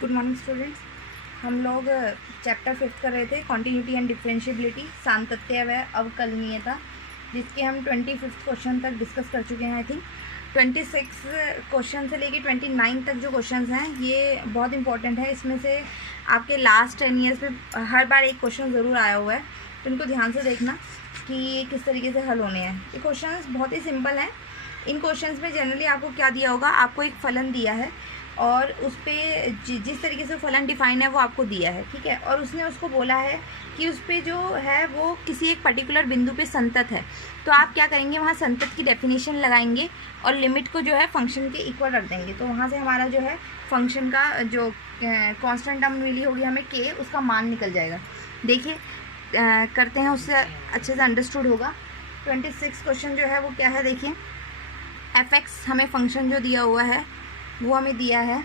Good morning students. हम लोग chapter 5 कर रहे थे कॉन्टीन्यूटी एंड डिफरेंशिएबिलिटी, सातत्य व अवकलनीयता, जिसके हम 25 क्वेश्चन तक डिस्कस कर चुके हैं। आई थिंक 26 क्वेश्चन से लेके 29 तक जो क्वेश्चंस हैं ये बहुत इंपॉर्टेंट है। इसमें से आपके लास्ट 10 ईयर्स में हर बार एक क्वेश्चन ज़रूर आया हुआ है, तो इनको ध्यान से देखना कि ये किस तरीके से हल होने हैं। ये क्वेश्चंस बहुत ही सिंपल हैं। इन क्वेश्चंस में जनरली आपको क्या दिया होगा, आपको एक फलन दिया है और उस पर जिस तरीके से फलन डिफाइन है वो आपको दिया है, ठीक है, और उसने उसको बोला है कि उस पर जो है वो किसी एक पर्टिकुलर बिंदु पे संतत है। तो आप क्या करेंगे, वहाँ संतत की डेफिनेशन लगाएंगे और लिमिट को जो है फंक्शन के इक्वल रख देंगे। तो वहाँ से हमारा जो है फंक्शन का जो कांस्टेंट टर्म मिली होगी हमें के, उसका मान निकल जाएगा। देखिए करते हैं, उससे अच्छे से अंडरस्टूड होगा। 26 क्वेश्चन जो है वो क्या है, देखिए f(x) हमें फंक्शन जो दिया हुआ है वो हमें दिया है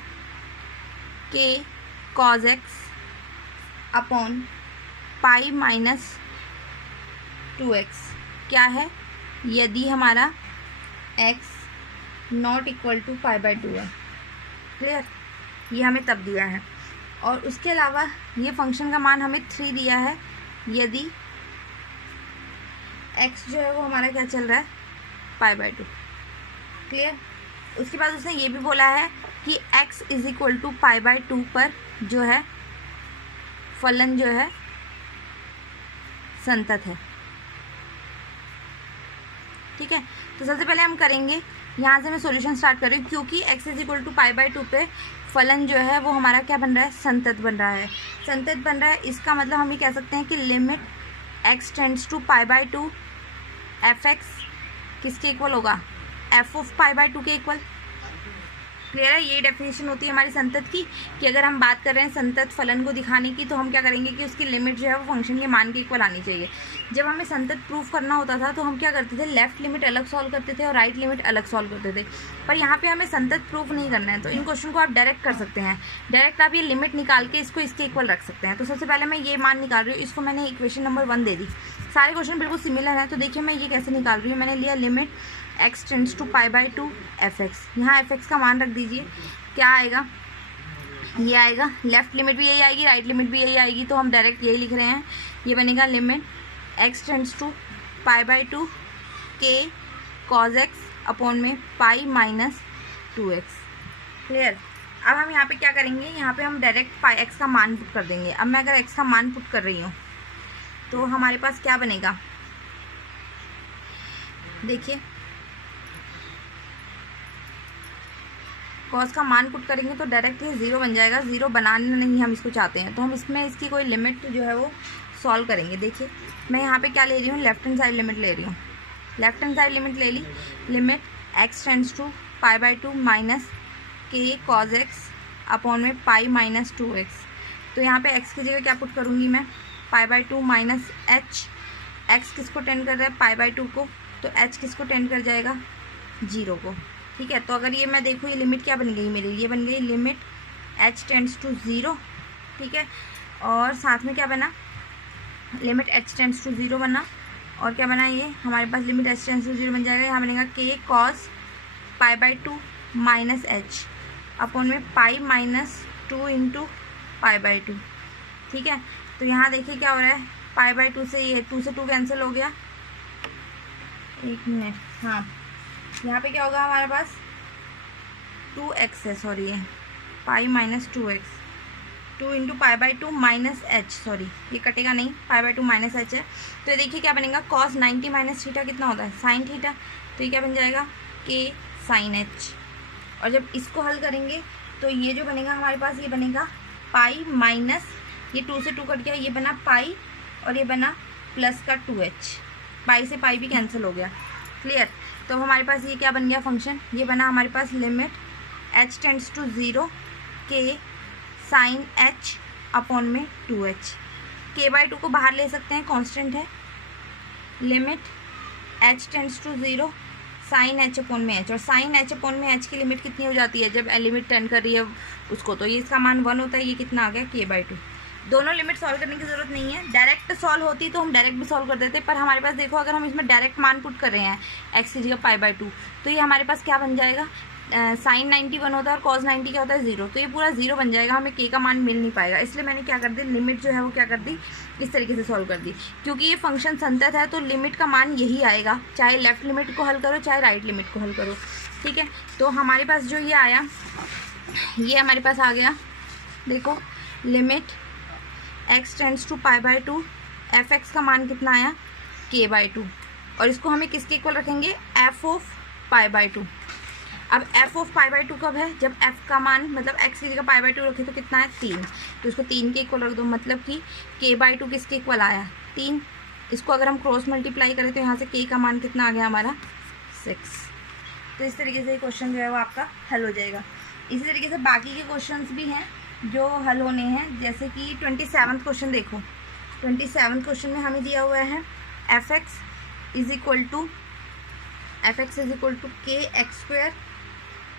k cos x upon pi minus 2x। क्या है, यदि हमारा x not equal to pi by 2 है। क्लियर, ये हमें तब दिया है। और उसके अलावा ये फंक्शन का मान हमें 3 दिया है यदि x जो है वो हमारा क्या चल रहा है, पाई बाई 2। क्लियर, उसके बाद उसने ये भी बोला है कि x is equal to pi by 2 पर जो है फलन जो है संतत है। ठीक है, तो सबसे पहले हम करेंगे, यहाँ से मैं सॉल्यूशन स्टार्ट कर रही हूँ, क्योंकि x is equal to pi by 2 पे फलन जो है वो हमारा क्या बन रहा है, संतत बन रहा है। संतत बन रहा है, इसका मतलब हम ये कह सकते हैं कि limit x tends to pi by 2 f(x) किसके इक्वल होगा, f ऑफ पाई बाई 2 के इक्वल। क्लियर है, ये डेफिनेशन होती है हमारी संतत की, कि अगर हम बात कर रहे हैं संतत फलन को दिखाने की, तो हम क्या करेंगे कि उसकी लिमिट जो है वो फंक्शन के मान के इक्वल आनी चाहिए। जब हमें संतत प्रूफ करना होता था तो हम क्या करते थे, लेफ्ट लिमिट अलग सॉल्व करते थे और राइट लिमिट अलग सॉल्व करते थे। पर यहाँ पे हमें संतत प्रूफ नहीं करना है, तो इन क्वेश्चन को आप डायरेक्ट कर सकते हैं। डायरेक्ट आप ये लिमिट निकाल के इसको इसके इक्वल रख सकते हैं। तो सबसे पहले मैं ये मान निकाल रही हूँ, इसको मैंने इक्वेशन नंबर 1 दे दी। सारे क्वेश्चन बिल्कुल सिमिलर हैं, तो देखिए मैं ये कैसे निकाल रही हूँ। मैंने लिया limit x tends to pi by 2 f(x), यहाँ f(x) का मान रख दीजिए। क्या आएगा, ये आएगा, लेफ्ट लिमिट भी यही आएगी, राइट लिमिट भी यही आएगी, तो हम डायरेक्ट यही लिख रहे हैं। ये बनेगा limit x tends to pi by 2 k cos x upon में पाई माइनस 2x। क्लियर, अब हम यहाँ पे क्या करेंगे, यहाँ पे हम डायरेक्ट पाई x का मान पुट कर देंगे। अब मैं अगर x का मान पुट कर रही हूँ तो हमारे पास क्या बनेगा, देखिए कॉस का मान पुट करेंगे तो डायरेक्ट ये 0 बन जाएगा। 0 बनाना नहीं हम इसको चाहते हैं, तो हम इसमें इसकी कोई लिमिट जो है वो सॉल्व करेंगे। देखिए मैं यहाँ पे क्या ले रही हूँ, लेफ्ट हैंड साइड लिमिट ले रही हूँ। लेफ्ट हैंड साइड लिमिट ले ली, limit x tends to pi by 2 minus k cos x upon में पाई माइनस 2x। तो यहाँ पे x की जगह क्या पुट करूँगी मैं, पाई बाई 2 माइनस h। x किसको टेंड कर रहा है, पाई बाई 2 को, तो h किसको टेंड कर जाएगा, 0 को। ठीक है, तो अगर ये मैं देखूँ ये लिमिट क्या बन गई मेरी, ये बन गई लिमिट h टेंड्स टू 0। ठीक है, और साथ में क्या बना, लिमिट h टेंड्स टू 0 बना, और क्या बना, ये हमारे पास लिमिट h टेंड्स टू 0 बन जाएगा। यहाँ बनेगा k cos pi by 2 minus h upon में pi minus 2 into pi by 2। ठीक है, तो यहाँ देखिए क्या हो रहा है, पाई बाई 2 से ये 2 से 2 कैंसिल हो गया। एक मिनट, हाँ यहाँ पे क्या होगा हमारे पास 2x है, सॉरी ये पाई minus 2x, 2 into pi by 2 minus h, sorry ये कटेगा नहीं, पाई बाई 2 माइनस h है। तो ये देखिए क्या बनेगा, cos 90 माइनस थीटा कितना होता है, साइन थीटा, तो ये क्या बन जाएगा, k साइन h। और जब इसको हल करेंगे तो ये जो बनेगा हमारे पास, ये बनेगा पाई माइनस, ये 2 से 2 कट गया, ये बना पाई और ये बना प्लस का 2h, पाई से पाई भी कैंसिल हो गया। क्लियर, तो हमारे पास ये क्या बन गया फंक्शन, ये बना हमारे पास limit h tends to 0 k sine h upon में 2h। k बाई 2 को बाहर ले सकते हैं, कांस्टेंट है, limit h tends to 0 sine h upon में h, और साइन h अपॉन में h की लिमिट कितनी हो जाती है जब लिमिट टर्न कर रही है उसको, तो ये इसका मान 1 होता है। ये कितना आ गया, k बाई 2। दोनों लिमिट सॉल्व करने की ज़रूरत नहीं है, डायरेक्ट सॉल्व होती तो हम डायरेक्ट भी सॉल्व कर देते, पर हमारे पास देखो अगर हम इसमें डायरेक्ट मान पुट कर रहे हैं x की जगह पाई बाई 2, तो ये हमारे पास क्या बन जाएगा, साइन 91 होता है और कॉस 90 क्या होता है 0, तो ये पूरा 0 बन जाएगा, हमें के का मान मिल नहीं पाएगा। इसलिए मैंने क्या कर दी, लिमिट जो है वो क्या कर दी, इस तरीके से सॉल्व कर दी। क्योंकि ये फंक्शन संतत है तो लिमिट का मान यही आएगा, चाहे लेफ्ट लिमिट को हल करो चाहे राइट लिमिट को हल करो, ठीक है। तो हमारे पास जो ये आया, ये हमारे पास आ गया, देखो limit x tends to π/2, fx का मान कितना आया k/2, और इसको हमें किसके इक्वल रखेंगे, f ऑफ π/2। अब f ऑफ π/2 कब है, जब f का मान मतलब x की जगह π/2 रखे तो कितना है 3, तो इसको 3 के इक्वल रख दो, मतलब कि k/2 किसके इक्वल आया 3। इसको अगर हम क्रॉस मल्टीप्लाई करें तो यहाँ से k का मान कितना आ गया हमारा 6। तो इस तरीके से ये क्वेश्चन जो है वो आपका हल हो जाएगा। इसी तरीके से बाकी के क्वेश्चंस भी हैं जो हल होने हैं, जैसे कि 27वां क्वेश्चन देखो। 27वें क्वेश्चन में हमें दिया हुआ है fx is equal to kx²,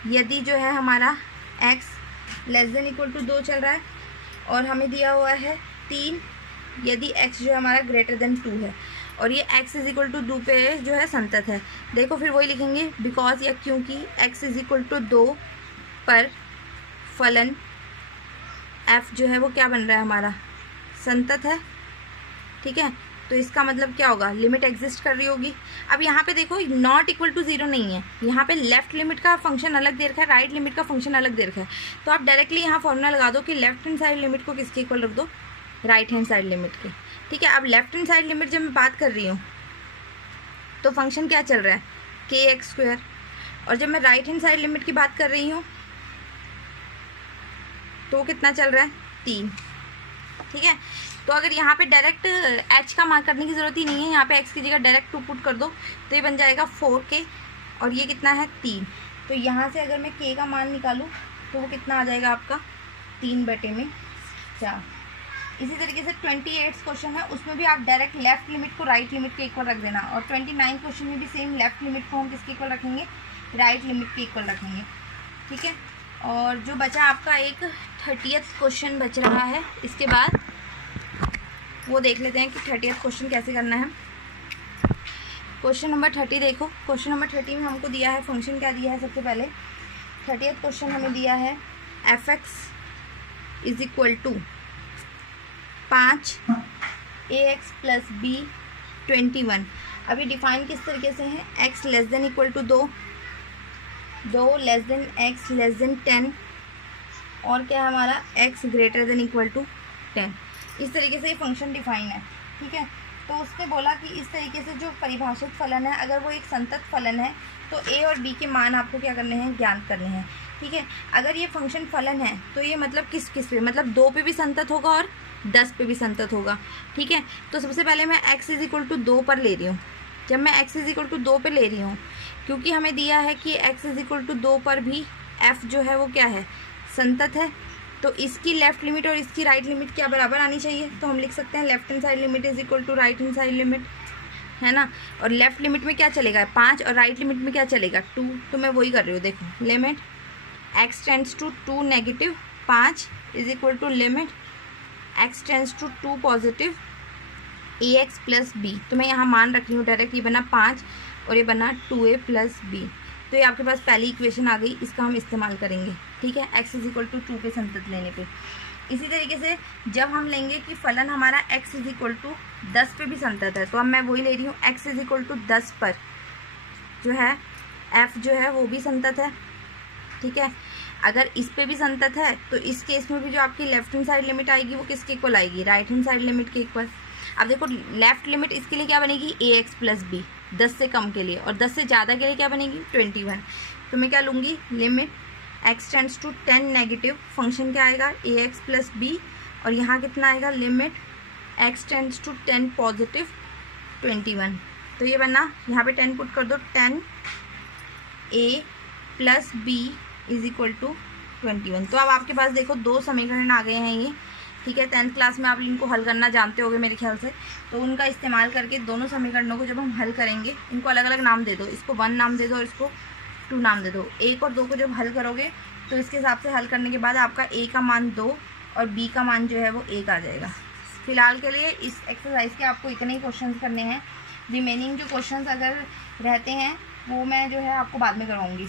यदि जो है हमारा x less than equal to 2 चल रहा है, और हमें दिया हुआ है 3 यदि x जो हमारा ग्रेटर देन 2 है, और ये x इज इक्वल टू 2 पे जो है संतत है। देखो फिर वही लिखेंगे, बिकॉज या क्योंकि x इज इक्वल टू 2 पर फलन f जो है वो क्या बन रहा है हमारा संतत है, ठीक है। तो इसका मतलब क्या होगा, लिमिट एग्जिस्ट कर रही होगी। अब यहाँ पे देखो नॉट इक्वल टू 0 नहीं है, यहाँ पे लेफ्ट लिमिट का फंक्शन अलग दे रखा है, राइट लिमिट का फंक्शन अलग दे रखा है। तो आप डायरेक्टली यहाँ फॉर्मूला लगा दो कि लेफ्ट हैंड साइड लिमिट को किसके इक्वल रख दो, राइट हैंड साइड लिमिट के, ठीक है। अब लेफ्ट हैंड साइड लिमिट जब मैं बात कर रही हूँ तो फंक्शन क्या चल रहा है kx², और जब मैं राइट हैंड साइड लिमिट की बात कर रही हूँ तो कितना चल रहा है 3, ठीक है। तो अगर यहाँ पे डायरेक्ट h का मान करने की ज़रूरत ही नहीं है, यहाँ पे x की जगह डायरेक्ट 2 पुट कर दो तो ये बन जाएगा 4k, और ये कितना है 3। तो यहाँ से अगर मैं k का मान निकालूँ तो वो कितना आ जाएगा आपका 3/4। इसी तरीके से 28 क्वेश्चन है, उसमें भी आप डायरेक्ट लेफ्ट लिमिट को राइट लिमिट के इक्वल रख देना, और 29 क्वेश्चन में भी सेम लेफ्ट लिमिट को हम किसके इक्वल रखेंगे, राइट लिमिट के इक्वल रखेंगे, ठीक है। और जो बचा आपका एक 30th क्वेश्चन बच रहा है, इसके बाद वो देख लेते हैं कि 30th क्वेश्चन कैसे करना है। क्वेश्चन नंबर 30 देखो। क्वेश्चन नंबर 30 में हमको दिया है फंक्शन क्या दिया है, सबसे पहले 30th क्वेश्चन हमें दिया है fx is equal to 5 ax plus b 21। अभी डिफाइन किस तरीके से है, x less than equal to 2 less than x less than 10, और क्या है हमारा x greater than equal to 10। इस तरीके से ये फंक्शन डिफाइन है, ठीक है। तो उसने बोला कि इस तरीके से जो परिभाषित फलन है, अगर वो एक संतत फलन है तो a और b के मान आपको क्या करने हैं, ज्ञात करने हैं, ठीक है। अगर ये फंक्शन फलन है तो ये मतलब किस किस पे, मतलब 2 पे भी संतत होगा और 10 पे भी संतत होगा, ठीक है। तो सबसे पहले मैं x इज इक्वल टू 2 पर ले रही हूँ। जब मैं x इज इक्वल टू 2 पर ले रही हूँ, क्योंकि हमें दिया है कि x इज इक्वल टू 2 पर भी f जो है वो क्या है, संतत है, तो इसकी लेफ्ट लिमिट और इसकी राइट लिमिट क्या बराबर आनी चाहिए। तो हम लिख सकते हैं left hand side limit is equal to right hand side limit, है ना। और लेफ्ट लिमिट में क्या चलेगा 5, और राइट लिमिट में क्या चलेगा 2। तो मैं वही कर रही हूँ, देखो limit x tends to 2 negative 5 is equal to limit x tends to 2 positive ax plus b। तो मैं यहाँ मान रख रही हूँ डायरेक्ट, ये बना 5 और ये बना 2a प्लस b। तो ये आपके पास पहली इक्वेशन आ गई, इसका हम इस्तेमाल करेंगे, ठीक है, x इज इक्वल टू 2 पे संतत लेने पे। इसी तरीके से जब हम लेंगे कि फलन हमारा x इज इक्वल टू 10 पे भी संतत है, तो अब मैं वही ले रही हूँ, x इज इक्वल टू 10 पर जो है f जो है वो भी संतत है, ठीक है। अगर इस पे भी संतत है तो इस केस में भी जो आपकी लेफ्ट हैंड साइड लिमिट आएगी वो किसके इक्वल आएगी, राइट हैंड साइड लिमिट के इक्वल। अब देखो लेफ्ट लिमिट इसके लिए क्या बनेगी, ax प्लस b 10 से कम के लिए, और 10 से ज़्यादा के लिए क्या बनेगी 21। तो मैं क्या लूँगी, limit x tends to 10 negative, function क्या आएगा ax प्लस b, और यहाँ कितना आएगा limit x tends to 10 positive 21। तो ये बना, यहाँ पे 10 पुट कर दो, 10 a plus b is equal to 21। तो अब आपके पास देखो 2 समीकरण आ गए हैं ये, ठीक है। 10th क्लास में आप इनको हल करना जानते होगे मेरे ख्याल से। तो उनका इस्तेमाल करके दोनों समीकरणों को जब हम हल करेंगे, इनको अलग अलग नाम दे दो, इसको 1 नाम दे दो और इसको 2 नाम दे दो। 1 और 2 को जब हल करोगे तो इसके हिसाब से हल करने के बाद आपका a का मान 2 और b का मान जो है वो 1 आ जाएगा। फिलहाल के लिए इस एक्सरसाइज के आपको इतने ही क्वेश्चन करने हैं। रिमेनिंग जो क्वेश्चन अगर रहते हैं वो मैं जो है आपको बाद में करवाऊँगी।